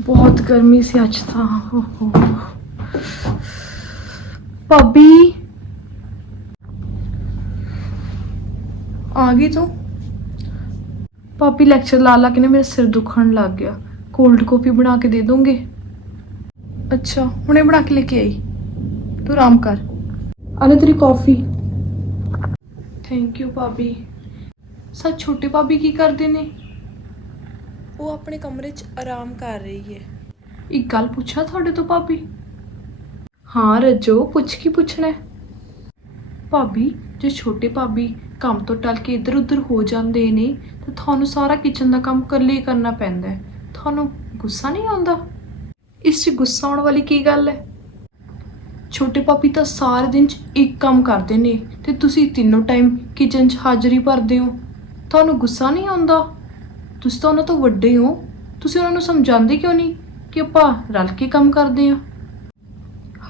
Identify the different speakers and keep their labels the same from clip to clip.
Speaker 1: ਬਹੁਤ ਗਰਮੀ ਸੀ ਅੱਜ ਤਾਂ ਹੋ ਹੋ ਭਾਬੀ ਆ ਗਈ ਤੂੰ ਭਾਬੀ ਲੈਕਚਰ ਲਾ ਲਾ ਕੇ ਨਾ ਮੇਰਾ ਸਿਰ ਦੁਖਣ ਲੱਗ ਗਿਆ ਕੋਲਡ ਕਾਫੀ ਬਣਾ ਕੇ ਦੇ ਦੋਗੇ ਅੱਛਾ ਹੁਣੇ ਬਣਾ ਕੇ ਲੈ ਕੇ ਆਈ ਤੂੰ ਆਰਾਮ ਕਰ ਆਲੇ ਤੇਰੀ ਕਾਫੀ ਥੈਂਕ ਯੂ ਭਾਬੀ ਸੱਚ ਛੋਟੇ ਭਾਬੀ ਕੀ ਕਰਦੇ ਨੇ
Speaker 2: ਉਹ ਆਪਣੇ ਕਮਰੇ 'ਚ ਆਰਾਮ ਕਰ ਰਹੀ ਹੈ।
Speaker 1: ਇੱਕ ਗੱਲ ਪੁੱਛਾਂ ਤੁਹਾਡੇ ਤੋਂ ਭਾਬੀ? ਹਾਂ, ਰੱਜੋ, ਪੁੱਛ ਕੀ ਪੁੱਛਣਾ ਹੈ? ਭਾਬੀ, ਜੇ ਛੋਟੇ ਭਾਬੀ ਕੰਮ ਤੋਂ ਟਲ ਕੇ ਇੱਧਰ ਉੱਧਰ ਹੋ ਜਾਂਦੇ ਨੇ, ਤਾਂ ਤੁਹਾਨੂੰ ਸਾਰਾ ਕਿਚਨ ਦਾ ਕੰਮ ਇਕੱਲੇ ਹੀ ਕਰਨਾ ਪੈਂਦਾ ਹੈ। ਤੁਹਾਨੂੰ ਗੁੱਸਾ ਨਹੀਂ ਆਉਂਦਾ? ਇਸ 'ਚ ਗੁੱਸਾ ਆਉਣ ਵਾਲੀ ਕੀ ਗੱਲ ਹੈ? ਛੋਟੇ ਭਾਬੀ ਤਾਂ ਸਾਰੇ ਦਿਨ 'ਚ ਇੱਕ ਕੰਮ ਕਰਦੇ ਨੇ, ਤੇ ਤੁਸੀਂ ਤਿੰਨੋਂ ਟਾਈਮ ਕਿਚਨ 'ਚ ਹਾਜ਼ਰੀ ਭਰਦੇ ਹੋ। ਤੁਹਾਨੂੰ ਗੁੱਸਾ ਨਹੀਂ ਆਉਂਦਾ? ਤੁਸੀਂ ਤਾਂ ਉਹਨਾਂ ਤੋਂ ਵੱਡੇ ਹੋ। ਤੁਸੀਂ ਉਹਨਾਂ ਨੂੰ ਸਮਝਾਉਂਦੇ ਕਿਉਂ ਨਹੀਂ ਕਿ ਆਪਾਂ ਰਲ ਕੇ ਕੰਮ ਕਰਦੇ ਹਾਂ?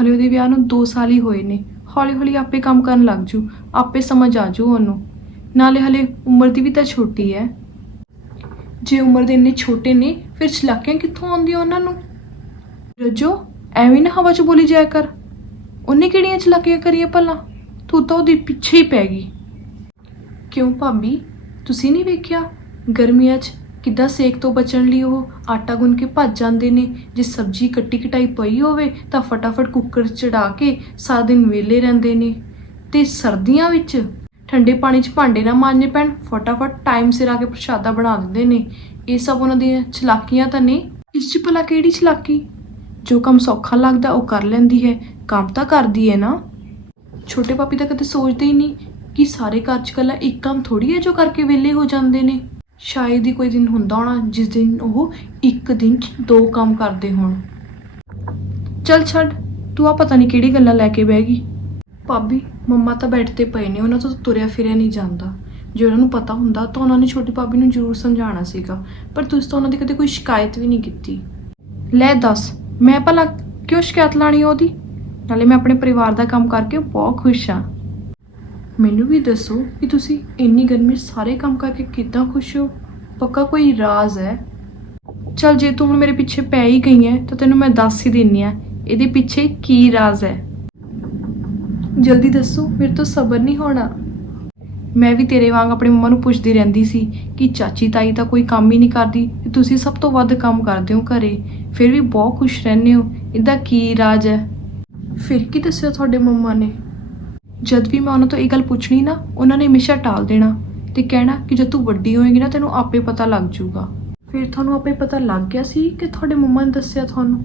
Speaker 1: ਹਲੇ ਉਹਦੇ ਵਿਆਹ ਨੂੰ 2 ਸਾਲ ਹੀ ਹੋਏ ਨੇ। ਹੌਲੀ ਹੌਲੀ ਆਪੇ ਕੰਮ ਕਰਨ ਲੱਗ ਜੂ ਆਪੇ ਸਮਝ ਆ ਜੂ ਉਹਨੂੰ। ਨਾਲੇ ਹਲੇ ਉਮਰ ਦੀ ਵੀ ਤਾਂ ਛੋਟੀ ਹੈ। ਜੇ ਉਮਰ ਦੇ ਇੰਨੇ ਛੋਟੇ ਨੇ, ਫਿਰ ਚਲਾਕੀਆਂ ਕਿੱਥੋਂ ਆਉਂਦੀਆਂ ਉਹਨਾਂ ਨੂੰ? ਰੱਜੋ, ਐਵੇਂ ਨਾ ਹਵਾ 'ਚ ਬੋਲੀ ਜਾਇਆ ਕਰ। ਉਹਨੇ ਕਿਹੜੀਆਂ ਚਲਾਕੀਆਂ ਕਰੀਆਂ ਭਲਾ? ਤੂੰ ਤਾਂ ਉਹਦੇ ਪਿੱਛੇ ਹੀ ਪੈ ਗਈ। ਕਿਉਂ ਭਾਬੀ? ਤੁਸੀਂ ਨਹੀਂ ਵੇਖਿਆ? ਗਰਮੀਆਂ 'ਚ ਕਿੱਦਾਂ ਸੇਕ ਤੋਂ ਬਚਣ ਲਈ ਉਹ ਆਟਾ ਗੁੰਨ ਕੇ ਭੱਜ ਜਾਂਦੇ ਨੇ? ਜੇ ਸਬਜ਼ੀ ਕੱਟੀ ਕਟਾਈ ਪਈ ਹੋਵੇ ਤਾਂ ਫਟਾਫਟ ਕੁੱਕਰ ਚੜਾ ਕੇ ਸਾਰਾ ਦਿਨ ਵਿਹਲੇ ਰਹਿੰਦੇ ਨੇ। ਤੇ ਸਰਦੀਆਂ ਵਿੱਚ? ਠੰਡੇ ਪਾਣੀ 'ਚ ਭਾਂਡੇ ਨਾ ਮਾਂਜਨੇ ਪੈਣ, ਫਟਾਫਟ ਟਾਈਮ ਸਿਰ ਆ ਕੇ ਪ੍ਰਸ਼ਾਦਾ ਬਣਾ ਦਿੰਦੇ ਨੇ। ਇਹ ਸਭ ਉਹਨਾਂ ਦੀਆਂ ਚਲਾਕੀਆਂ ਤਾਂ ਨੇ? ਇਸ 'ਚ ਭਲਾ ਕਿਹੜੀ ਚਲਾਕੀ ਜੋ ਕੰਮ ਸੌਖਾ ਲੱਗਦਾ ਉਹ ਕਰ ਲੈਂਦੀ ਹੈ, ਕੰਮ ਤਾਂ ਕਰਦੀ ਹੈ ਨਾ? ਛੋਟੇ ਪਾਪੀ ਤਾਂ ਕਦੇ ਸੋਚਦੇ ਹੀ ਨਹੀਂ ਕਿ ਸਾਰੇ ਘਰ 'ਚ ਕੱਲਾ ਇੱਕ ਕੰਮ ਥੋੜੀ ਹੈ ਜੋ ਕਰਕੇ ਵਿਹਲੇ ਹੋ ਜਾਂਦੇ ਨੇ। ਸ਼ਾਇਦ ਹੀ ਕੋਈ ਦਿਨ ਹੁੰਦਾ ਹੋਣਾ ਜਿਸ ਦਿਨ ਉਹ ਇੱਕ ਦਿਨ 'ਚ ਦੋ ਕੰਮ ਕਰਦੇ ਹੋਣ। ਚੱਲ ਛੱਡ, ਤੂੰ ਆ ਪਤਾ ਨਹੀਂ ਕਿਹੜੀ ਗੱਲਾਂ ਲੈ ਕੇ ਬਹਿ ਗਈ। ਭਾਬੀ, ਮੰਮਾ ਤਾਂ ਬੈੱਡ ਤੇ ਪਏ ਨੇ, ਉਹਨਾਂ ਤੋਂ ਤੁਰਿਆ ਫਿਰਿਆ ਨਹੀਂ ਜਾਂਦਾ। ਜੇ ਉਹਨਾਂ ਨੂੰ ਪਤਾ ਹੁੰਦਾ ਤਾਂ ਉਹਨਾਂ ਨੇ ਛੋਟੀ ਭਾਬੀ ਨੂੰ ਜ਼ਰੂਰ ਸਮਝਾਉਣਾ ਸੀਗਾ, ਪਰ ਤੁਸੀਂ ਤਾਂ ਉਹਨਾਂ ਦੀ ਕਦੇ ਕੋਈ ਸ਼ਿਕਾਇਤ ਵੀ ਨਹੀਂ ਕੀਤੀ। ਲੈ ਦੱਸ, ਮੈਂ ਭਲਾ ਕਿਉਂ ਸ਼ਿਕਾਇਤ ਲਾਣੀ ਉਹਦੀ? ਨਾਲੇ ਮੈਂ ਆਪਣੇ ਪਰਿਵਾਰ ਦਾ ਕੰਮ ਕਰਕੇ ਬਹੁਤ ਖੁਸ਼ ਹਾਂ। ਮੈਨੂੰ ਵੀ ਦੱਸੋ ਕਿ ਤੁਸੀਂ ਇੰਨੀ ਗਰਮੀ 'ਚ ਸਾਰੇ ਕੰਮ ਕਰਕੇ ਕਿੱਦਾਂ ਖੁਸ਼ ਹੋ? ਪੱਕਾ ਕੋਈ ਰਾਜ਼ ਹੈ? ਚਲ ਜੇ ਤੂੰ ਹੁਣ ਮੇਰੇ ਪਿੱਛੇ ਪੈ ਹੀ ਗਈ ਹੈ, ਤਾਂ ਤੈਨੂੰ ਮੈਂ ਦੱਸ ਹੀ ਦਿੰਨੀ ਆ ਇਹਦੇ ਪਿੱਛੇ ਕੀ ਰਾਜ਼ ਹੈ? ਜਲਦੀ ਦੱਸੋ, ਮੇਰੇ ਤੋਂ ਸਬਰ ਨਹੀਂ ਹੋਣਾ। ਮੈਂ ਵੀ ਤੇਰੇ ਵਾਂਗ ਆਪਣੀ ਮੰਮਾ ਨੂੰ ਪੁੱਛਦੀ ਰਹਿੰਦੀ ਸੀ ਕਿ ਚਾਚੀ ਤਾਈ ਤਾਂ ਕੋਈ ਕੰਮ ਹੀ ਨਹੀਂ ਕਰਦੀ, ਤੇ ਤੁਸੀਂ ਸਭ ਤੋਂ ਵੱਧ ਕੰਮ ਕਰਦੇ ਹੋ ਘਰੇ, ਫਿਰ ਵੀ ਬਹੁਤ ਖੁਸ਼ ਰਹਿੰਦੇ ਹੋ, ਇਹਦਾ ਕੀ ਰਾਜ ਹੈ? ਫਿਰ ਕੀ ਦੱਸਿਆ ਤੁਹਾਡੇ ਮੰਮਾ ਨੇ? ਜਦ ਵੀ ਮੈਂ ਉਹਨਾਂ ਤੋਂ ਇਹ ਗੱਲ ਪੁੱਛਣੀ ਨਾ, ਉਹਨਾਂ ਨੇ ਹਮੇਸ਼ਾ ਟਾਲ ਦੇਣਾ ਤੇ ਕਹਿਣਾ ਕਿ ਜਦ ਤੂੰ ਵੱਡੀ ਹੋਏਗੀ ਨਾ, ਤੈਨੂੰ ਆਪੇ ਪਤਾ ਲੱਗ ਜਾਊਗਾ। ਫਿਰ ਤੁਹਾਨੂੰ ਆਪੇ ਪਤਾ ਲੱਗ ਗਿਆ ਸੀ ਕਿ ਤੁਹਾਡੇ ਮੰਮਾ ਨੇ ਦੱਸਿਆ ਤੁਹਾਨੂੰ।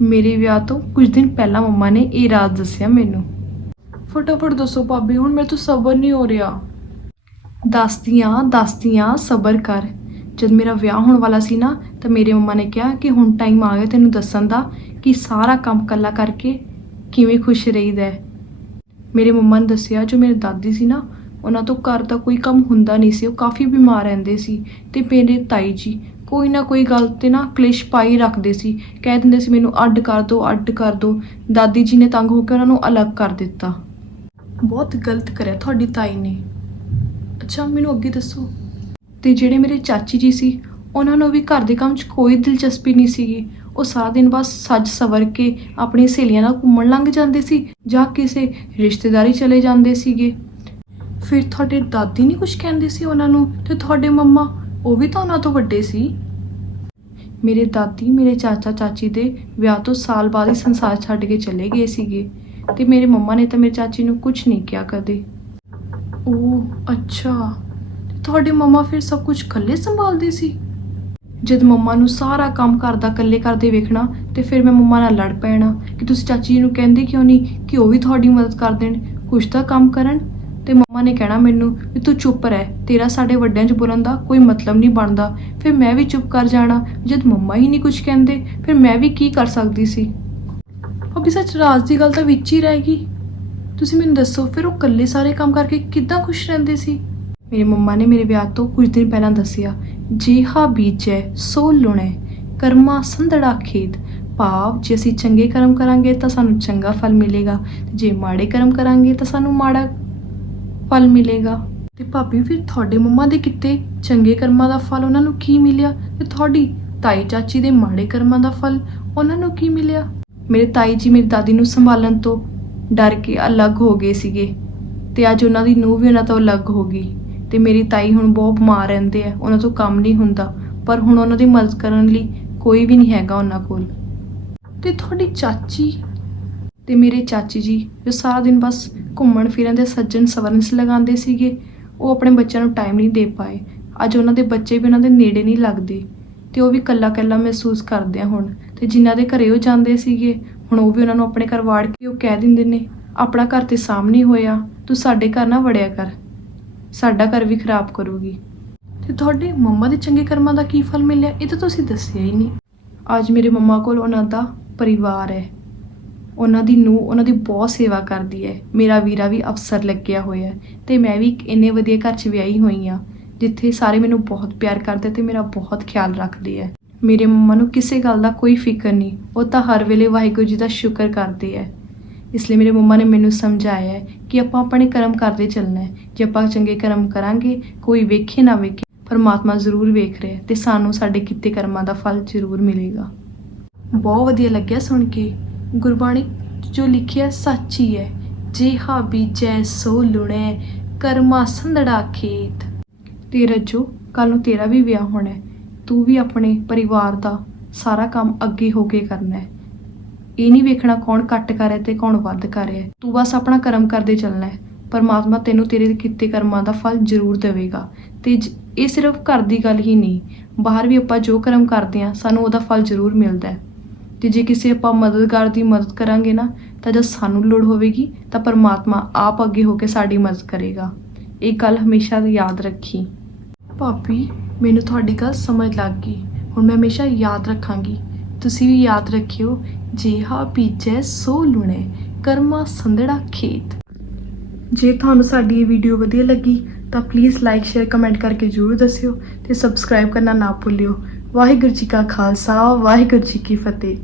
Speaker 1: ਮੇਰੇ ਵਿਆਹ ਤੋਂ ਕੁਝ ਦਿਨ ਪਹਿਲਾਂ ਮੰਮਾ ਨੇ ਇਹ ਰਾਜ਼ ਦੱਸਿਆ ਮੈਨੂੰ। ਫਟਾਫਟ ਦੱਸੋ ਭਾਬੀ, ਹੁਣ ਮੇਰੇ ਤੋਂ ਸਬਰ ਨਹੀਂ ਹੋ ਰਿਹਾ। ਦੱਸਦੀਆਂ ਦੱਸਦੀਆਂ, ਸਬਰ ਕਰ। ਜਦ ਮੇਰਾ ਵਿਆਹ ਹੋਣ ਵਾਲਾ ਸੀ ਨਾ, ਤਾਂ ਮੇਰੇ ਮੰਮਾ ਨੇ ਕਿਹਾ ਕਿ ਹੁਣ ਟਾਈਮ ਆ ਗਿਆ ਤੈਨੂੰ ਦੱਸਣ ਦਾ ਕਿ ਸਾਰਾ ਕੰਮ ਕੱਲਾ ਕਰਕੇ ਕਿਵੇਂ ਖੁਸ਼ ਰਹੀਦਾ ਹੈ। ਮੇਰੇ ਮੰਮਾ ਨੇ ਦੱਸਿਆ, ਜੋ ਮੇਰੇ ਦਾਦੀ ਸੀ ਨਾ, ਉਹਨਾਂ ਤੋਂ ਘਰ ਦਾ ਕੋਈ ਕੰਮ ਹੁੰਦਾ ਨਹੀਂ ਸੀ। ਉਹ ਕਾਫੀ ਬਿਮਾਰ ਰਹਿੰਦੇ ਸੀ ਤੇ ਮੇਰੇ ਤਾਈ ਜੀ ਕੋਈ ਨਾ ਕੋਈ ਗੱਲ ਤੇ ਨਾ ਕਲੇਸ਼ ਪਾਈ ਰੱਖਦੇ ਸੀ। ਕਹਿ ਦਿੰਦੇ ਸੀ, ਮੈਨੂੰ ਅੱਡ ਕਰ ਦਿਓ ਅੱਡ ਕਰ ਦਿਓ ਦਾਦੀ ਜੀ ਨੇ ਤੰਗ ਹੋ ਕੇ ਉਹਨਾਂ ਨੂੰ ਅਲੱਗ ਕਰ ਦਿੱਤਾ। ਬਹੁਤ ਗਲਤ ਕਰਿਆ ਤੁਹਾਡੀ ਤਾਈ ਨੇ। ਅੱਛਾ, ਮੈਨੂੰ ਅੱਗੇ ਦੱਸੋ। ਤੇ ਜਿਹੜੇ ਮੇਰੇ ਚਾਚੀ ਜੀ ਸੀ, ਉਹਨਾਂ ਨੂੰ ਵੀ ਘਰ ਦੇ ਕੰਮ 'ਚ ਕੋਈ ਦਿਲਚਸਪੀ ਨਹੀਂ ਸੀਗੀ। ਉਹ ਸਾਰਾ ਦਿਨ ਬਸ ਸੱਜ ਸਵਰ ਕੇ ਆਪਣੀ ਸਹੇਲੀਆਂ ਨਾਲ ਘੁੰਮਣ ਲੰਘ ਜਾਂਦੇ ਸੀ ਜਾਂ ਕਿਸੇ ਰਿਸ਼ਤੇਦਾਰੀ ਚਲੇ ਜਾਂਦੇ ਸੀਗੇ। ਫਿਰ ਤੁਹਾਡੇ ਦਾਦੀ ਨਹੀਂ ਕੁਝ ਕਹਿੰਦੇ ਸੀ ਉਹਨਾਂ ਨੂੰ ਤੇ ਤੁਹਾਡੇ ਮੰਮਾ ਉਹ ਵੀ ਤਾਂ ਉਹਨਾਂ ਤੋਂ ਵੱਡੇ ਸੀ? ਮੇਰੇ ਦਾਦੀ ਮੇਰੇ ਚਾਚਾ ਚਾਚੀ ਦੇ ਵਿਆਹ ਤੋਂ ਸਾਲ ਬਾਅਦ ਹੀ ਸੰਸਾਰ ਛੱਡ ਕੇ ਚਲੇ ਗਏ ਸੀਗੇ ਤੇ ਮੇਰੇ ਮੰਮਾ ਨੇ ਤਾਂ ਮੇਰੇ ਚਾਚੀ ਨੂੰ ਕੁਝ ਨਹੀਂ ਕਿਹਾ ਕਦੇ। ਉਹ ਅੱਛਾ। ਤੁਹਾਡੇ ਮੰਮਾ ਫਿਰ ਸਭ ਕੁਝ ਇਕੱਲੇ ਸੰਭਾਲਦੇ ਸੀ? ਜਦ ਮੰਮਾ ਨੂੰ ਸਾਰਾ ਕੰਮ ਘਰ ਦਾ ਇਕੱਲੇ ਕਰਦੇ ਵੇਖਣਾ ਤੇ ਫਿਰ ਮੈਂ ਮੰਮਾ ਨਾਲ ਲੜ ਪੈਣਾ ਕਿ ਤੁਸੀਂ ਚਾਚੀ ਜੀ ਨੂੰ ਕਹਿੰਦੇ ਕਿਉਂ ਨਹੀਂ ਕਿ ਉਹ ਵੀ ਤੁਹਾਡੀ ਮਦਦ ਕਰ ਦੇਣ ਕੁਝ ਤਾਂ ਕੰਮ ਕਰਨ? ਤੇ ਮੰਮਾ ਨੇ ਕਹਿਣਾ ਮੈਨੂੰ ਵੀ ਤੂੰ ਚੁੱਪ ਰਹਿ, ਤੇਰਾ ਸਾਡੇ ਵੱਡਿਆਂ 'ਚ ਬੋਲਣ ਦਾ ਕੋਈ ਮਤਲਬ ਨਹੀਂ ਬਣਦਾ। ਫਿਰ ਮੈਂ ਵੀ ਚੁੱਪ ਕਰ ਜਾਣਾ, ਜਦ ਮੰਮਾ ਹੀ ਨਹੀਂ ਕੁਝ ਕਹਿੰਦੇ, ਫਿਰ ਮੈਂ ਵੀ ਕੀ ਕਰ ਸਕਦੀ ਸੀ? ਅਭੀ ਸੱਚ ਰਾਜ ਦੀ ਗੱਲ ਤਾਂ ਵਿੱਚ ਹੀ ਰਹਿ ਗਈ। ਤੁਸੀਂ ਮੈਨੂੰ ਦੱਸੋ, ਫਿਰ ਉਹ ਇਕੱਲੇ ਸਾਰੇ ਕੰਮ ਕਰਕੇ ਕਿੱਦਾਂ ਖੁਸ਼ ਰਹਿੰਦੇ ਸੀ? ਮੇਰੇ ਮੰਮਾ ਨੇ ਮੇਰੇ ਵਿਆਹ ਤੋਂ ਕੁਝ ਦਿਨ ਪਹਿਲਾਂ ਦੱਸਿਆ ਜਿਹਾ ਬੀਜੈ, ਸੋ ਲੁਣੈ। ਕਰਮਾ ਸੰਧੜਾ ਖੇਤ। ਭਾਵ ਜੇ ਅਸੀਂ ਚੰਗੇ ਕਰਮ ਕਰਾਂਗੇ ਤਾਂ ਸਾਨੂੰ ਚੰਗਾ ਫਲ ਮਿਲੇਗਾ। ਜੇ ਮਾੜੇ ਕਰਮ ਕਰਾਂਗੇ ਤਾਂ ਸਾਨੂੰ ਮਾੜਾ ਫਲ ਮਿਲੇਗਾ। ਤੇ ਭਾਬੀ, ਫਿਰ ਤੁਹਾਡੇ ਮੰਮਾ ਦੇ ਕਿਤੇ ਚੰਗੇ ਕਰਮਾਂ ਦਾ ਫਲ ਉਹਨਾਂ ਨੂੰ ਕੀ ਮਿਲਿਆ? ਤੇ ਤੁਹਾਡੀ ਤਾਈ ਚਾਚੀ ਦੇ ਮਾੜੇ ਕਰਮਾਂ ਦਾ ਫਲ ਉਹਨਾਂ ਨੂੰ ਕੀ ਮਿਲਿਆ? ਮੇਰੇ ਤਾਈ ਜੀ ਮੇਰੀ ਦਾਦੀ ਨੂੰ ਸੰਭਾਲਣ ਤੋਂ ਡਰ ਕੇ ਅਲੱਗ ਹੋ ਗਏ ਸੀਗੇ। ਤੇ ਅੱਜ ਉਹਨਾਂ ਦੀ ਨੂੰਹ ਵੀ ਉਹਨਾਂ ਤੋਂ ਅਲੱਗ ਹੋ ਗਈ। ਤੇ ਮੇਰੀ ਤਾਈ ਹੁਣ ਬਹੁਤ ਬਿਮਾਰ ਰਹਿੰਦੇ ਆ, ਉਹਨਾਂ ਤੋਂ ਕੰਮ ਨਹੀਂ ਹੁੰਦਾ। ਪਰ ਹੁਣ ਉਹਨਾਂ ਦੀ ਮਦਦ ਕਰਨ ਲਈ ਕੋਈ ਵੀ ਨਹੀਂ ਹੈਗਾ ਉਹਨਾਂ ਕੋਲ। ਤੇ ਤੁਹਾਡੀ ਚਾਚੀ? ਤੇ ਮੇਰੇ ਚਾਚੀ ਜੀ, ਜੋ ਸਾਰਾ ਦਿਨ ਬਸ ਘੁੰਮਣ ਫਿਰਨ ਦੇ ਸੱਜਣ ਸਵਰਨਸ ਲਗਾਉਂਦੇ ਸੀਗੇ, ਉਹ ਆਪਣੇ ਬੱਚਿਆਂ ਨੂੰ ਟਾਈਮ ਨਹੀਂ ਦੇ ਪਾਏ। ਅੱਜ ਉਹਨਾਂ ਦੇ ਬੱਚੇ ਵੀ ਉਹਨਾਂ ਦੇ ਨੇੜੇ ਨਹੀਂ ਲੱਗਦੇ, ਤੇ ਉਹ ਵੀ ਕੱਲਾ ਕੱਲਾ ਮਹਿਸੂਸ ਕਰਦੇ ਆ ਹੁਣ। ਤੇ ਜਿਨ੍ਹਾਂ ਦੇ ਘਰੇ ਉਹ ਜਾਂਦੇ ਸੀਗੇ, ਹੁਣ ਉਹ ਵੀ ਉਹਨਾਂ ਨੂੰ ਆਪਣੇ ਘਰ ਵਾੜ ਕੇ ਉਹ ਕਹਿ ਦਿੰਦੇ ਨੇ, ਆਪਣਾ ਘਰ ਤੇ ਸਾਹਮਣੇ ਹੋਇਆ, ਤੂੰ ਸਾਡੇ ਘਰ ਨਾ ਵੜਿਆ ਕਰ। ਸਾਡਾ ਘਰ ਵੀ ਖਰਾਬ ਕਰੂਗੀ। ਤੇ ਤੁਹਾਡੇ ਮੰਮਾ ਦੇ ਚੰਗੇ ਕਰਮਾਂ ਦਾ ਕੀ ਫਲ ਮਿਲਿਆ, ਇਹ ਤਾਂ ਤੁਸੀਂ ਦੱਸਿਆ ਹੀ ਨਹੀਂ। ਅੱਜ ਮੇਰੇ ਮੰਮਾ ਕੋਲ ਉਹਨਾਂ ਦਾ ਪਰਿਵਾਰ ਹੈ। ਉਹਨਾਂ ਦੀ ਨੂੰ ਉਹਨਾਂ ਦੀ ਬਹੁਤ ਸੇਵਾ ਕਰਦੀ ਹੈ। ਮੇਰਾ ਵੀਰਾ ਵੀ ਅਫਸਰ ਲੱਗਿਆ ਹੋਇਆ ਹੈ ਤੇ ਮੈਂ ਵੀ ਇੰਨੇ ਵਧੀਆ ਘਰ 'ਚ ਵਿਆਹੀ ਹੋਈ ਆ ਜਿੱਥੇ ਸਾਰੇ ਮੈਨੂੰ ਬਹੁਤ ਪਿਆਰ ਕਰਦੇ ਤੇ ਮੇਰਾ ਬਹੁਤ ਖਿਆਲ ਰੱਖਦੇ ਹੈ। ਮੇਰੇ ਮੰਮਾ ਨੂੰ ਕਿਸੇ ਗੱਲ ਦਾ ਕੋਈ ਫਿਕਰ ਨਹੀਂ, ਉਹ ਤਾਂ ਹਰ ਵੇਲੇ ਵਾਹਿਗੁਰੂ ਜੀ ਦਾ ਸ਼ੁਕਰ ਕਰਦੇ ਹੈ। ਇਸ ਲਈ ਮੇਰੇ ਮੰਮਾ ਨੇ ਮੈਨੂੰ ਸਮਝਾਇਆ ਹੈ ਕਿ ਆਪਾਂ ਆਪਣੇ ਕਰਮ ਕਰਦੇ ਚੱਲਣਾ ਹੈ। ਜੇ ਆਪਾਂ ਚੰਗੇ ਕਰਮ ਕਰਾਂਗੇ, ਕੋਈ ਵੇਖੇ ਨਾ ਵੇਖੇ, ਪਰਮਾਤਮਾ ਜ਼ਰੂਰ ਵੇਖ ਰਿਹਾ ਹੈ ਤੇ ਸਾਨੂੰ ਸਾਡੇ ਕੀਤੇ ਕਰਮਾਂ ਦਾ ਫਲ ਜ਼ਰੂਰ ਮਿਲੇਗਾ। ਬਹੁਤ ਵਧੀਆ ਲੱਗਿਆ ਸੁਣ ਕੇ। ਗੁਰਬਾਣੀ ਜੋ ਲਿਖਿਆ ਸੱਚ ਹੀ ਹੈ। ਜਿਹਾ ਬੀਜੈ ਸੋ ਲੁਣੈ, ਕਰਮਾ ਸੰਧੜਾ ਖੇਤ। ਤੇ ਰੱਜੋ ਕੱਲ ਨੂੰ ਤੇਰਾ ਵੀ ਵਿਆਹ ਹੋਣਾ ਤੂੰ ਵੀ ਆਪਣੇ ਪਰਿਵਾਰ ਦਾ ਸਾਰਾ ਕੰਮ ਅੱਗੇ ਹੋ ਕੇ ਕਰਨਾ ਹੈ। ਇਹ ਨਹੀਂ ਵੇਖਣਾ ਕੌਣ ਘੱਟ ਕਰ ਰਿਹਾ ਤੇ ਕੌਣ ਵੱਧ ਕਰ ਰਿਹਾ। ਹੈ। ਤੂੰ ਬਸ ਆਪਣਾ ਕਰਮ ਕਰਦੇ ਚੱਲਣਾ ਹੈ। ਪਰਮਾਤਮਾ ਤੈਨੂੰ ਤੇਰੇ ਕੀਤੇ ਕਰਮਾਂ ਦਾ ਫਲ ਜ਼ਰੂਰ ਦੇਵੇਗਾ। ਤੇ ਇਹ ਸਿਰਫ ਘਰ ਦੀ ਗੱਲ ਹੀ ਨਹੀਂ। ਬਾਹਰ ਵੀ ਆਪਾਂ ਜੋ ਕਰਮ ਕਰਦੇ ਹਾਂ, ਸਾਨੂੰ ਉਹਦਾ ਫਲ ਜ਼ਰੂਰ ਮਿਲਦਾ ਹੈ। ਤੇ ਜੇ ਕਿਸੇ ਆਪਾਂ ਮਦਦਗਾਰ ਦੀ ਮਦਦ ਕਰਾਂਗੇ ਨਾ, ਤਾਂ ਜਦ ਸਾਨੂੰ ਲੋੜ ਹੋਵੇਗੀ, ਤਾਂ ਪਰਮਾਤਮਾ ਆਪ ਅੱਗੇ ਹੋ ਕੇ ਸਾਡੀ ਮਦਦ ਕਰੇਗਾ। ਇਹ ਗੱਲ ਹਮੇਸ਼ਾ ਯਾਦ ਰੱਖੀ। ਭਾਬੀ, ਮੈਨੂੰ ਤੁਹਾਡੀ ਗੱਲ ਸਮਝ ਲੱਗ ਗਈ। ਹੁਣ ਮੈਂ ਹਮੇਸ਼ਾ ਯਾਦ ਰੱਖਾਂਗੀ। ਤੁਸੀਂ ਵੀ ਯਾਦ ਰੱਖਿਓ ਜਿਹਾ ਬੀਜੈ ਸੋ ਲੁਣੇ, ਕਰਮਾ ਸੰਧੜਾ ਖੇਤ। ਜੇ ਤੁਹਾਨੂੰ ਸਾਡੀ ਇਹ ਵੀਡੀਓ ਵਧੀਆ ਲੱਗੀ, ਤਾਂ ਪਲੀਜ਼ ਲਾਈਕ ਸ਼ੇਅਰ ਕਮੈਂਟ ਕਰਕੇ ਜਰੂਰ ਦੱਸਿਓ ਤੇ ਸਬਸਕ੍ਰਾਈਬ ਕਰਨਾ ਨਾ ਭੁੱਲਿਓ। ਵਾਹਿਗੁਰੂ ਜੀ ਕਾ ਖਾਲਸਾ, ਵਾਹਿਗੁਰੂ ਜੀ ਕੀ ਫਤਿਹ।